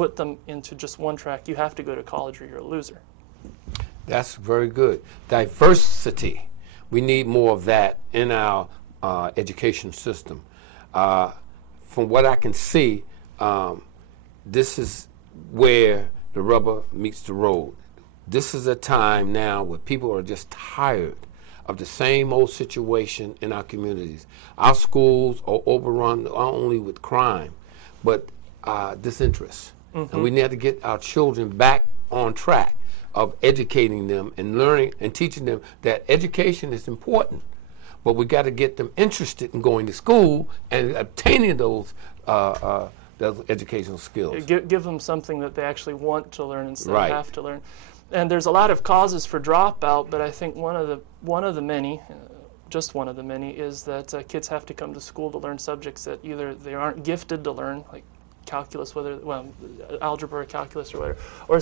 put them into just one track. You have to go to college or you're a loser. That's very good. Diversity. We need more of that in our education system. From what I can see, this is where the rubber meets the road. This is a time now where people are just tired of the same old situation in our communities. Our schools are overrun not only with crime, but disinterest. Mm-hmm. And we need to get our children back on track of educating them and learning and teaching them that education is important. But we got to get them interested in going to school and obtaining those educational skills. Give them something that they actually want to learn instead Right. of have to learn. And there's a lot of causes for dropout, but I think one of the many, just one of the many, is that kids have to come to school to learn subjects that either they aren't gifted to learn, like calculus, algebra or calculus or whatever,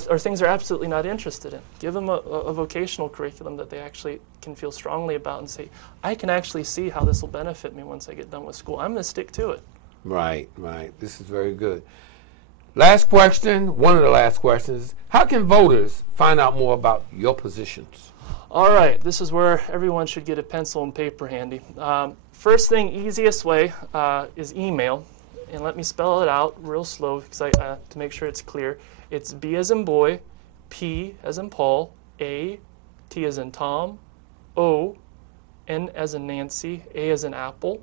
or things they're absolutely not interested in. Give them a vocational curriculum that they actually can feel strongly about and say, I can actually see how this will benefit me once I get done with school. I'm going to stick to it. Right, right. This is very good. Last question, one of the last questions. How can voters find out more about your positions? All right, this is where everyone should get a pencil and paper handy. First thing, easiest way is email. And let me spell it out real slow because to make sure it's clear. It's B as in boy, P as in Paul, A, T as in Tom, O, N as in Nancy, A as in Apple,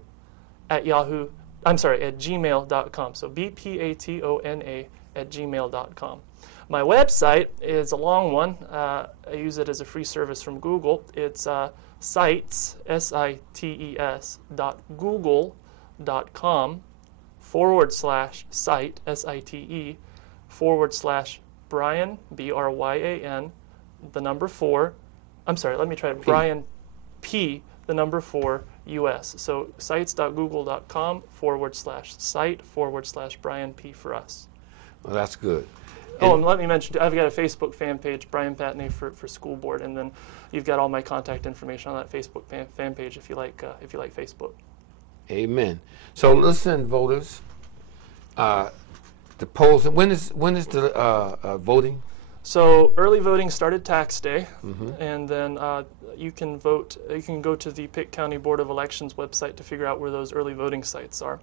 at gmail.com. So BPATONA at gmail.com. My website is a long one. I use it as a free service from Google. It's sites, sites.google.com/site, SITE, /Bryan, BRYAN, the number 4. I'm sorry, let me try it. Bryan P, the number 4, US. So sites.google.com/site/ Bryan P for us. Well, that's good. Oh, and let me mention, I've got a Facebook fan page, Bryan Patonay for school board, and then you've got all my contact information on that Facebook fan page if you like Facebook. Amen. So listen, voters. The polls. When is the voting? So early voting started tax day, Mm-hmm. and then you can vote. You can go to the Pitt County Board of Elections website to figure out where those early voting sites are.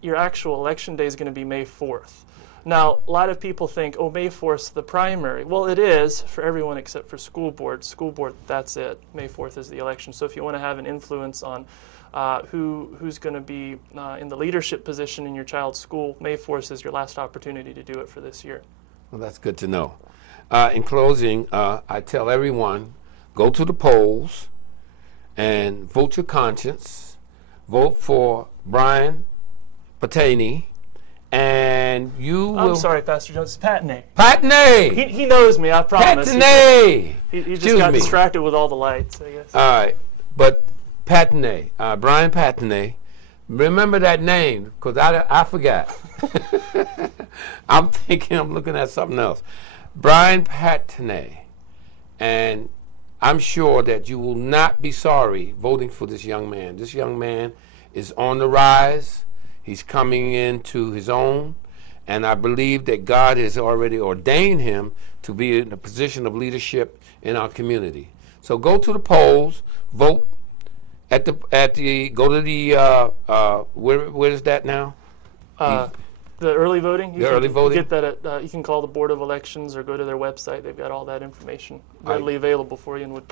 Your actual election day is going to be May 4th. Now, a lot of people think, oh, May 4th is the primary. Well, it is for everyone except for school board. School board, that's it. May 4th is the election. So if you want to have an influence on who's going to be in the leadership position in your child's school, May 4th is your last opportunity to do it for this year. Well, that's good to know. In closing, I tell everyone, go to the polls and vote your conscience. Vote for Bryan Patonay, and you will... I'm sorry, Pastor Jones. It's Patonay. Patonay! He knows me, I promise. Patonay! He just got distracted with all the lights, I guess. All right, but Patonay, Bryan Patonay, remember that name, because I forgot. I'm looking at something else. Bryan Patonay, and I'm sure that you will not be sorry voting for this young man. This young man is on the rise. He's coming into his own, and I believe that God has already ordained him to be in a position of leadership in our community. So go to the polls, vote go to the where is that now? The early voting? Early voting? Get that at, you can call the Board of Elections or go to their website. They've got all that information readily available for you, and would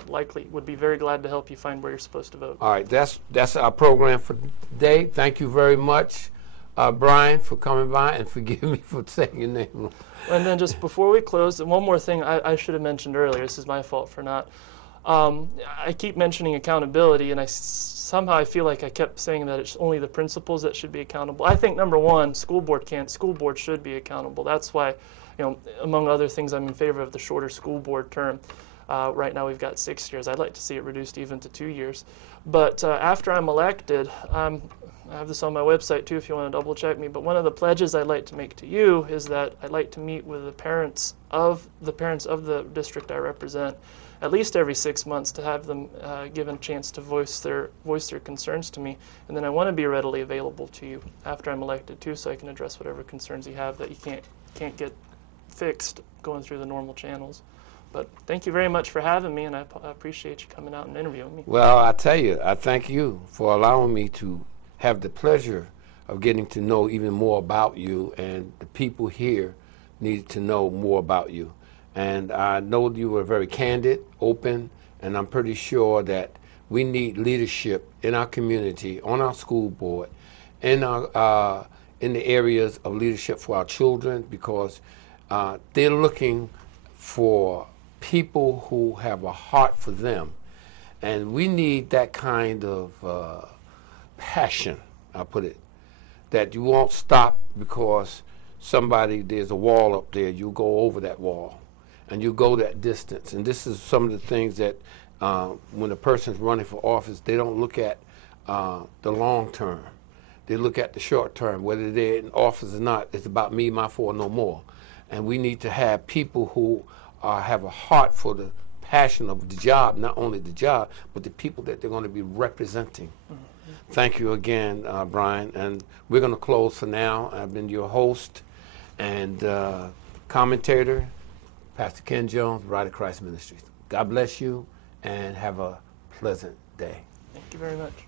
be very glad to help you find where you're supposed to vote. All right, that's our program for today. Thank you very much, Bryan, for coming by, and forgive me for saying your name wrong. And then just before we close, one more thing I should have mentioned earlier. This is my fault for not. I keep mentioning accountability, and somehow I feel like I kept saying that it's only the principals that should be accountable. I think number one, school board should be accountable. That's why, among other things, I'm in favor of the shorter school board term. Right now we've got 6 years. I'd like to see it reduced even to 2 years. But after I'm elected, I have this on my website too if you want to double check me, but one of the pledges I'd like to make to you is that I'd like to meet with the parents of the district I represent at least every 6 months to have them given a chance to voice their concerns to me. And then I want to be readily available to you after I'm elected too, so I can address whatever concerns you have that you can't get fixed going through the normal channels. But thank you very much for having me, and I appreciate you coming out and interviewing me. Well, I tell you, I thank you for allowing me to have the pleasure of getting to know even more about you, and the people here need to know more about you. And I know you were very candid, open, and I'm pretty sure that we need leadership in our community, on our school board, in the areas of leadership for our children, because they're looking for people who have a heart for them. And we need that kind of passion, I'll put it, that you won't stop because there's a wall up there. You go over that wall and you go that distance. And this is some of the things that when a person's running for office, they don't look at the long term. They look at the short term. Whether they're in office or not, it's about me, my four, no more. And we need to have people who have a heart for the passion of the job, not only the job, but the people that they're going to be representing. Mm-hmm. Thank you again, Bryan. And we're going to close for now. I've been your host and commentator, Pastor Ken Jones, Right of Christ Ministries. God bless you and have a pleasant day. Thank you very much.